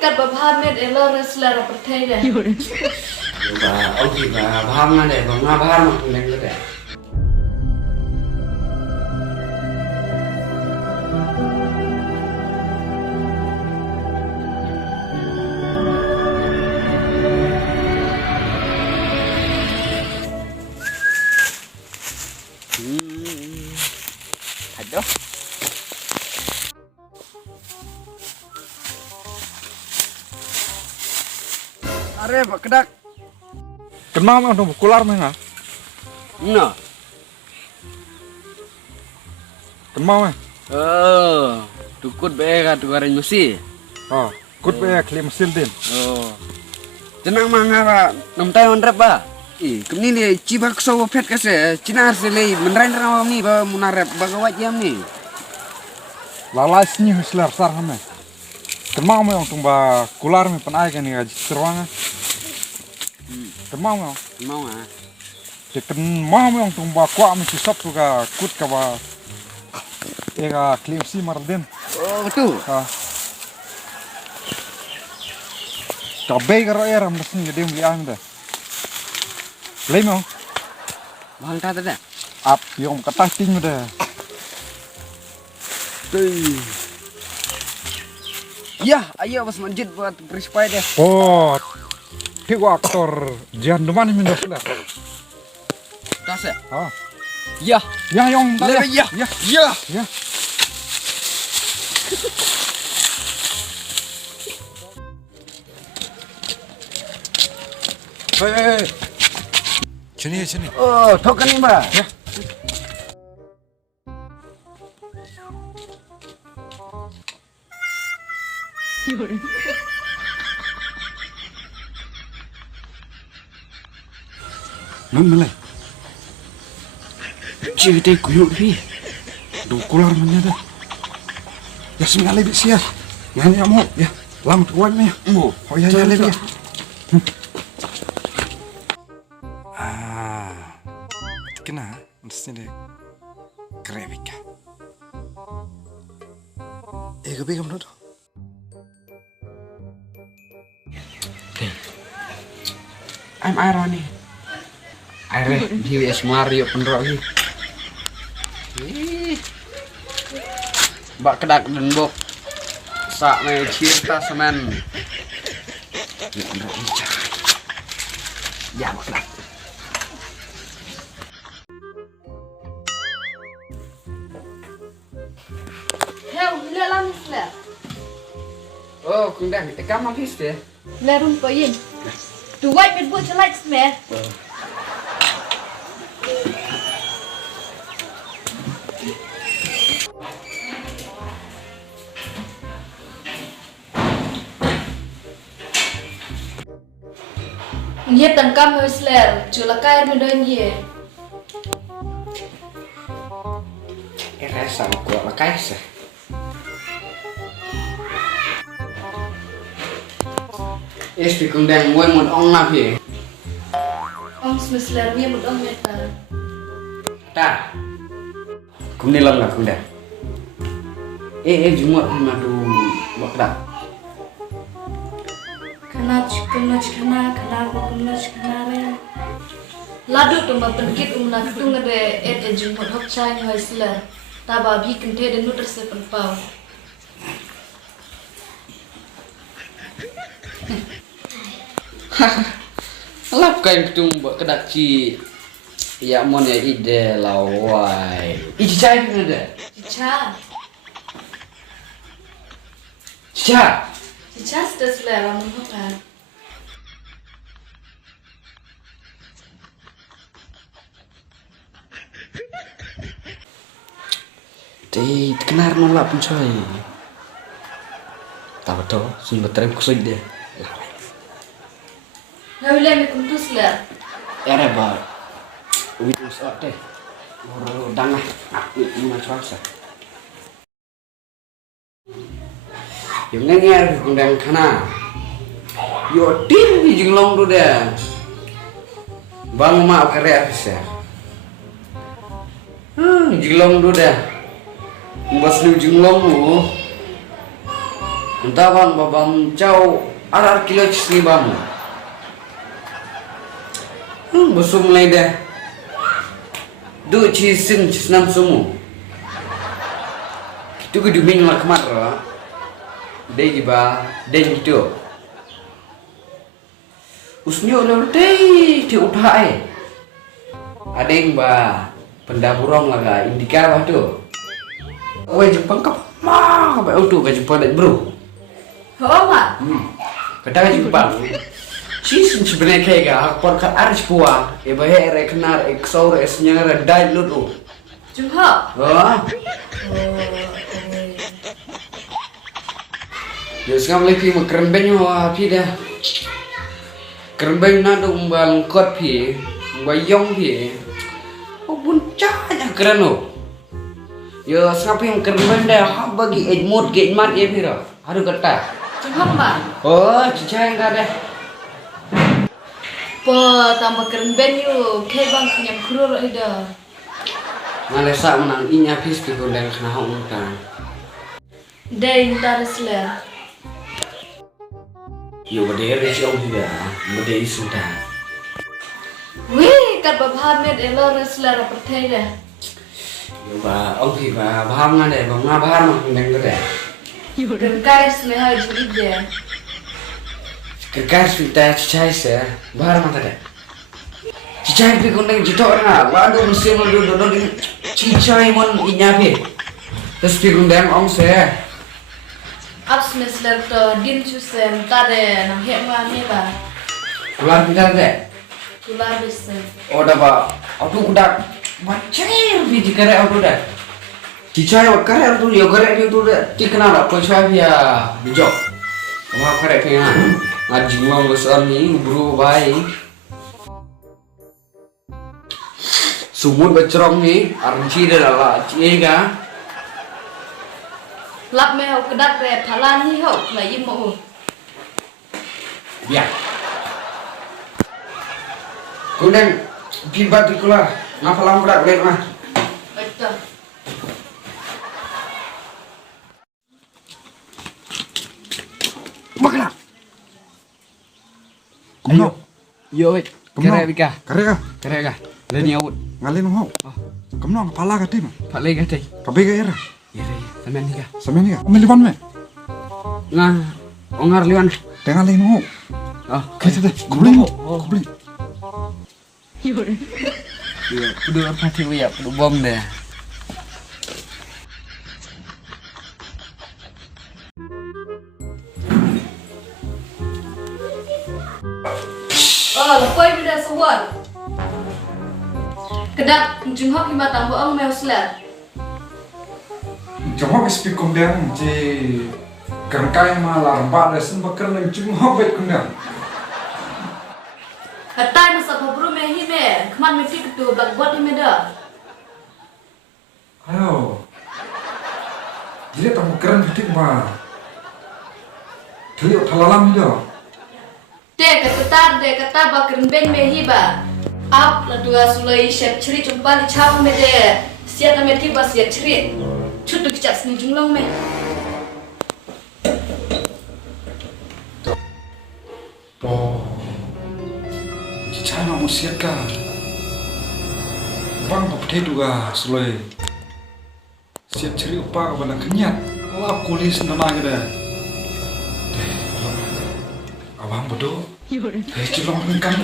kat babha med elo resler perthai deh. Oke, paham nggak deh, bang paham nggak deh. Aduh. Are Pak Kedak. Kenapa mau kular mana? Nah. Kenapa? Tukut be ka tukarin mesti. Oh, kut be kli mesil din. Oh. Tenang manga Pak, nam tayo onrep ba. Kemni ni cibak so pet kase, cinar sele menrain rawa ni ba munarep bagawat jam ni. Lalas ni huslar sar hame. Kenapa mau tumba kular me panai kan ya terwanga? Kenapa mau? Mau ah. Tekan mau tumba kuat mesti sop juga kut ka ba. Ega kli mesti mardin. Oh betul. Kabeh karo era mesti gede mliang dah. Lemo. Bang kata dah. Ap yung katah ting dah. Ya, ayo pas masjid buat berispai deh. Oh. Tigo aktor jangan deman minda sudah. Kase. Ah. Ya. Ya yung Lebe ya. Ya. Ya. Ya. Hei. Sini. Oh, token ni Mbak. Ya. Non mulai. Cerita kuyuk ni. Dukular mana dah. Ya semua lebih sia. Ya mau ya. Lam tuan ni. Oh ya lebih. Kena mesti deh. Krevika. Gabi kamu tu. I'm irony. Aire di WS Mario pendrok ni. Bak kedak dan bok. Sak me cinta semen. Ya pendrok ni. Ya bak kedak. Heo, lelam sler. Oh, kundang. Kamu habis deh. Lerum payin. Tu white med buat like smell. Ye tangkam sler, chula kair medan ye. Rasa kuat makai sah. Esti kundang gue mau ongap ye. Om sler ye mud om meta. Ta. Kumnilam lah kundang. Jumur madu wakda. Kana re. Ladu tu ma penkit umna tung de jumur hok chai ho sler. Taba bi kente de nuter se penpau. Lap kain ketung buat kedak ci. Ya mon ya ide lawai. Iji cai mana dah? Cica. Cica sudah selera menghopar. Kenar nolak pun coy. Tahu tu, sumber terang kusut dia. Nggak boleh mikun tu selera. Era bar. Witness out deh. Baru dangah. Aku ini macam apa? Yung nengar kundang kana. Yo tim di jenglong tu dah. Bang mak kerja apa sih? Jenglong tu dah. Bas lu jenglong lu. Entah bang babam jauh arar kilo cisni bang. Busum mulai dah. Du cisin cisnam sumu. Itu keduming lah kemar. Deh jiba, deh gitu. Usnyo lalu deh utai. Ada yang ba pendaburong laga indika bah tu. Wei Jepang kap mah ba auto ka Jepang dak bro. Oh mak. Kadang Jepang. Cis sebenarnya kayak gak por kat arch kuah. E ba here kenar exor esnya dai lutu. Jumpa. Oh. Yo sekarang lagi mau kerembeng pi dah. Kerembeng na dong bang kot pi, bayong pi. Oh buncanya keren lo. Yo sekarang yang kerembeng dah bagi edmod gedmat ya pi dah. Aduh kata. Jumpa mak. Oh cicai enggak deh. Po tambah keren benyu, kayak bang kenyam kurur ida. Ngalesa menang inya pis pi gondel kena hongkan. Day tarisler. Yo berdiri si om juga, berdiri sudah. Wih, kat babah med elo resler pertai dah. Yo ba om pi ba baham ngade, ba ngabahar mah kendeng deh. Dan kais leha jadi deh. Kekas kita cicai se, bahar mah tadi. Cicai pi gondeng jitok na, waduh mesti mau duduk di cicai mon inya pi. Terus pi gondeng om se. Abs mesler to din chusem tade nang hek ma ni ba. Keluar kita deh. Tular besem. Oh dah ba, aku kudak macam pi jikare aku dah. Cicai wa kare tu yo kare tu dah. Ti kenapa poisa dia bijok. Kamu kare kaya ngaji mau besar ni buru baik. Sumut becerong ni, arunci dah lah, ciega. Lap me hau kedak re phalan hi hau la yim mo. Biar. Kemudian pibat di keluar, ngapa lam kedak lihat mah? Betul. Makna. Kumno. Yo wait. Kere bika. Kare ka. Kere ka. Leni awut. Ngalin mo. Kumno ngapala ka tim. Pak lagi kata. Kabe ka era. Ya ya. Sampai ni ka. Sampe ni ka. Meliwan me. Ngah. Ongar liwan. Tengal lin mo. Oh. Kita deh. Kubling. Kubling. Iya. Kudu apa sih ya? Kudu bom deh. Oh, lepoi bida suwat. Kedak junghok hima tambo ang me usler. Jomok speak kumdang je kerangkai malar ba resen bakar nang jumok bet kumdang. Hatai masa babru me hi me, kman me tik tu blak bot hi me da. Ayo. Dile tamu keren betik ba. Dile thalalam do. Te kata bakren ben me hi ba. Ap la dua sulai shep chri chumpa ni chap me de. Siat na me ti ba siat chri. Chutuk chap sni junglong me. Oh. China musiat ka. Bang bapte duga sulai. Siat ceri upa ka bana kenyat. Lap kulis nana ke dah. Abang bodoh. Cilong kan.